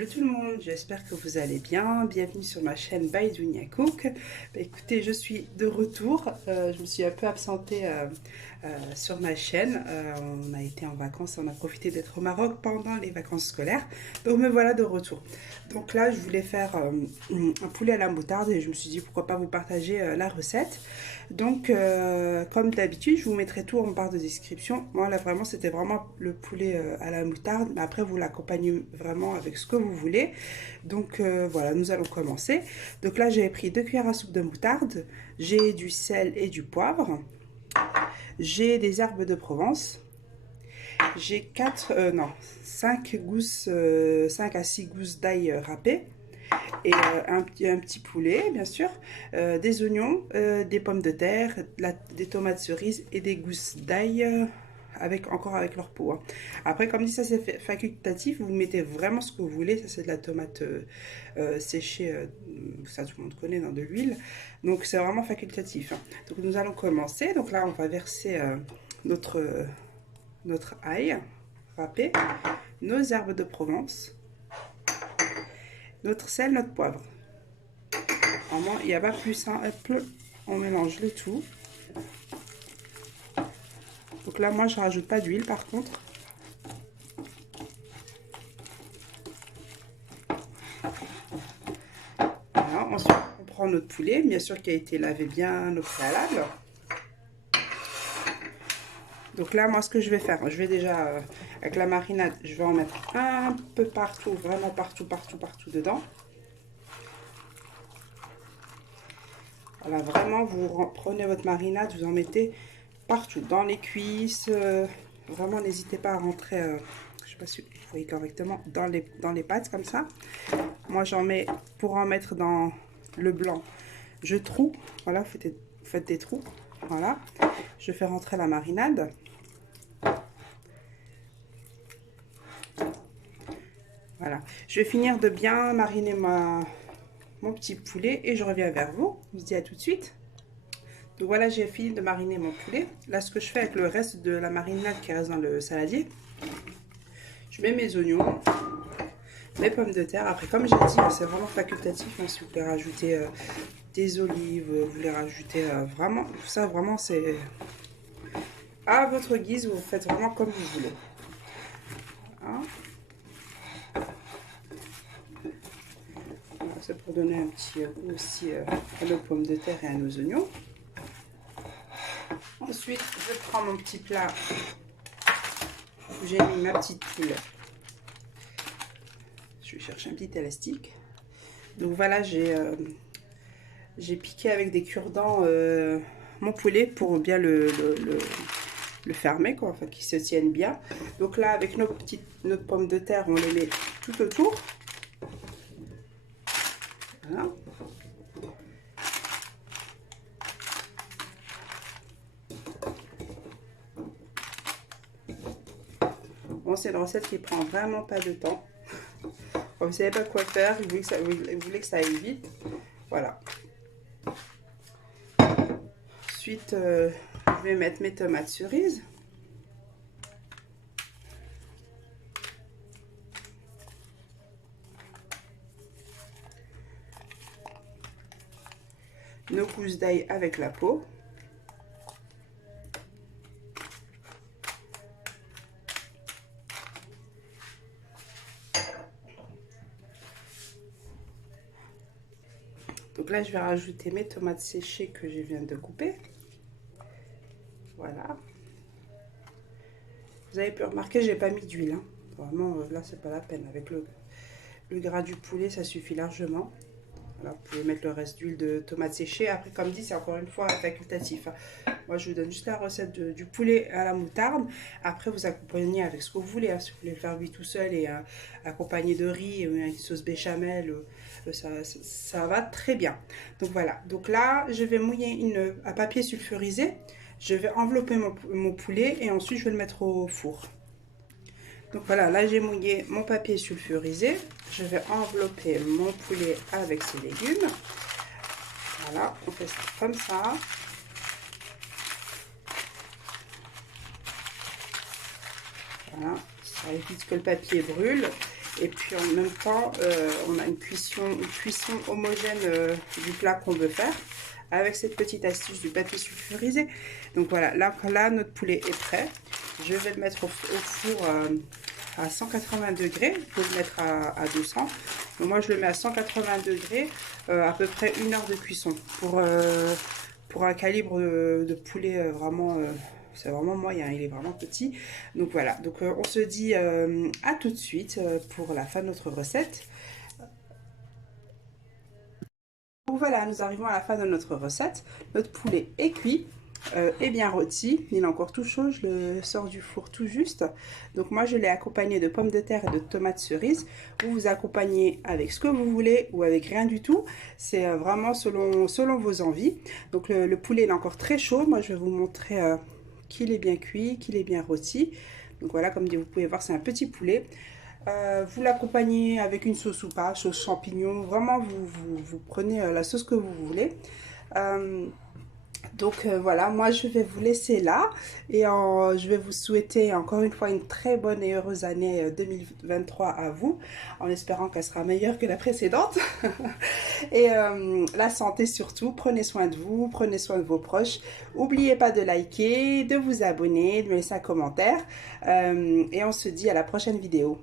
Hello tout le monde, j'espère que vous allez bien. Bienvenue sur ma chaîne By Dunia Cook. Écoutez, je suis de retour. Je me suis un peu absentée sur ma chaîne. On a été en vacances, on a profité d'être au Maroc pendant les vacances scolaires. Donc me voilà de retour. Donc là, je voulais faire un poulet à la moutarde et je me suis dit pourquoi pas vous partager la recette. Donc comme d'habitude, je vous mettrai tout en barre de description. Moi là vraiment, c'était vraiment le poulet à la moutarde. Mais après, vous l'accompagnez vraiment avec ce que vous voulez. Donc voilà, nous allons commencer. Donc là, j'ai pris 2 cuillères à soupe de moutarde. J'ai du sel et du poivre. J'ai des herbes de Provence. J'ai 5 gousses, 5 à 6 gousses d'ail râpées. Et un petit poulet, bien sûr, des oignons, des pommes de terre, des tomates cerises et des gousses d'ail encore avec leur peau. Hein. Après, comme dit, ça c'est facultatif, vous mettez vraiment ce que vous voulez. Ça c'est de la tomate séchée, ça tout le monde connaît, dans de l'huile. Donc c'est vraiment facultatif. Hein. Donc nous allons commencer. Donc là, on va verser notre ail râpé, nos herbes de Provence, notre sel, notre poivre. Vraiment, il n'y a pas plus, hein. On mélange le tout. Donc là, moi, je rajoute pas d'huile par contre. Voilà, ensuite, on prend notre poulet, bien sûr, qui a été lavé bien au préalable. Donc là, moi, ce que je vais faire, je vais déjà, avec la marinade, je vais en mettre un peu partout, vraiment partout dedans. Voilà, vraiment, vous prenez votre marinade, vous en mettez partout, dans les cuisses. Vraiment, n'hésitez pas à rentrer, je ne sais pas si vous voyez correctement, dans les pâtes comme ça. Moi, j'en mets, pour en mettre dans le blanc, je troue. Voilà, vous faites des trous. Voilà, je fais rentrer la marinade. Voilà, je vais finir de bien mariner mon petit poulet et je reviens vers vous. Je vous dis à tout de suite. Donc voilà, j'ai fini de mariner mon poulet. Là, ce que je fais avec le reste de la marinade qui reste dans le saladier, je mets mes oignons, mes pommes de terre. Après, comme j'ai dit, c'est vraiment facultatif. Hein, si vous voulez rajouter des olives, vous voulez rajouter vraiment, ça vraiment c'est à votre guise. Vous faites vraiment comme vous voulez. Hein. C'est pour donner un petit goût aussi à nos pommes de terre et à nos oignons. Ensuite, je prends mon petit plat où j'ai mis ma petite poule. Je vais chercher un petit élastique. Donc voilà, j'ai piqué avec des cure-dents mon poulet pour bien le fermer, quoi, enfin qu'il se tienne bien. Donc là, avec notre pomme de terre, on les met tout autour. Voilà. Bon, c'est une recette qui prend vraiment pas de temps. Quand vous savez pas quoi faire, vous voulez que ça aille vite. Voilà. Ensuite, je vais mettre mes tomates cerises. Nos gousses d'ail avec la peau. Donc là, je vais rajouter mes tomates séchées que je viens de couper. Voilà. Vous avez pu remarquer, j'ai pas mis d'huile. Hein. Vraiment, là, c'est pas la peine. Avec le gras du poulet, ça suffit largement. Voilà, vous pouvez mettre le reste d'huile de tomates séchées. Après, comme dit, c'est encore une fois facultatif. Hein. Moi, je vous donne juste la recette du poulet à la moutarde. Après, vous accompagnez avec ce que vous voulez. Hein. Si vous voulez le faire lui tout seul et accompagné de riz ou une sauce béchamel, ça va très bien. Donc voilà. Donc là, je vais mouiller un papier sulfurisé. Je vais envelopper mon poulet et ensuite, je vais le mettre au four. Donc voilà, là j'ai mouillé mon papier sulfurisé. Je vais envelopper mon poulet avec ses légumes. Voilà, on fait ça comme ça. Voilà, ça évite que le papier brûle. Et puis en même temps, on a une cuisson homogène du plat qu'on veut faire avec cette petite astuce du papier sulfurisé. Donc voilà, là notre poulet est prêt. Je vais le mettre au four à 180 degrés. Vous pouvez le mettre à 200. Donc moi, je le mets à 180 degrés, à peu près 1 heure de cuisson. Pour un calibre de poulet vraiment... c'est vraiment moyen, il est vraiment petit. Donc voilà, donc on se dit à tout de suite pour la fin de notre recette. Donc voilà, nous arrivons à la fin de notre recette. Notre poulet est cuit, est bien rôti. Il est encore tout chaud, je le sors du four tout juste. Donc moi, je l'ai accompagné de pommes de terre et de tomates cerises. Vous accompagnez avec ce que vous voulez ou avec rien du tout. C'est vraiment selon vos envies. Donc le poulet est encore très chaud. Moi, je vais vous montrer qu'il est bien cuit, qu'il est bien rôti. Donc voilà, comme vous pouvez voir, c'est un petit poulet. Vous l'accompagnez avec une sauce ou pas, sauce champignon. Vraiment, vous prenez la sauce que vous voulez. Donc voilà, moi je vais vous laisser là et je vais vous souhaiter encore une fois une très bonne et heureuse année 2023 à vous, en espérant qu'elle sera meilleure que la précédente. Et la santé surtout, prenez soin de vous, prenez soin de vos proches. N'oubliez pas de liker, de vous abonner, de me laisser un commentaire et on se dit à la prochaine vidéo.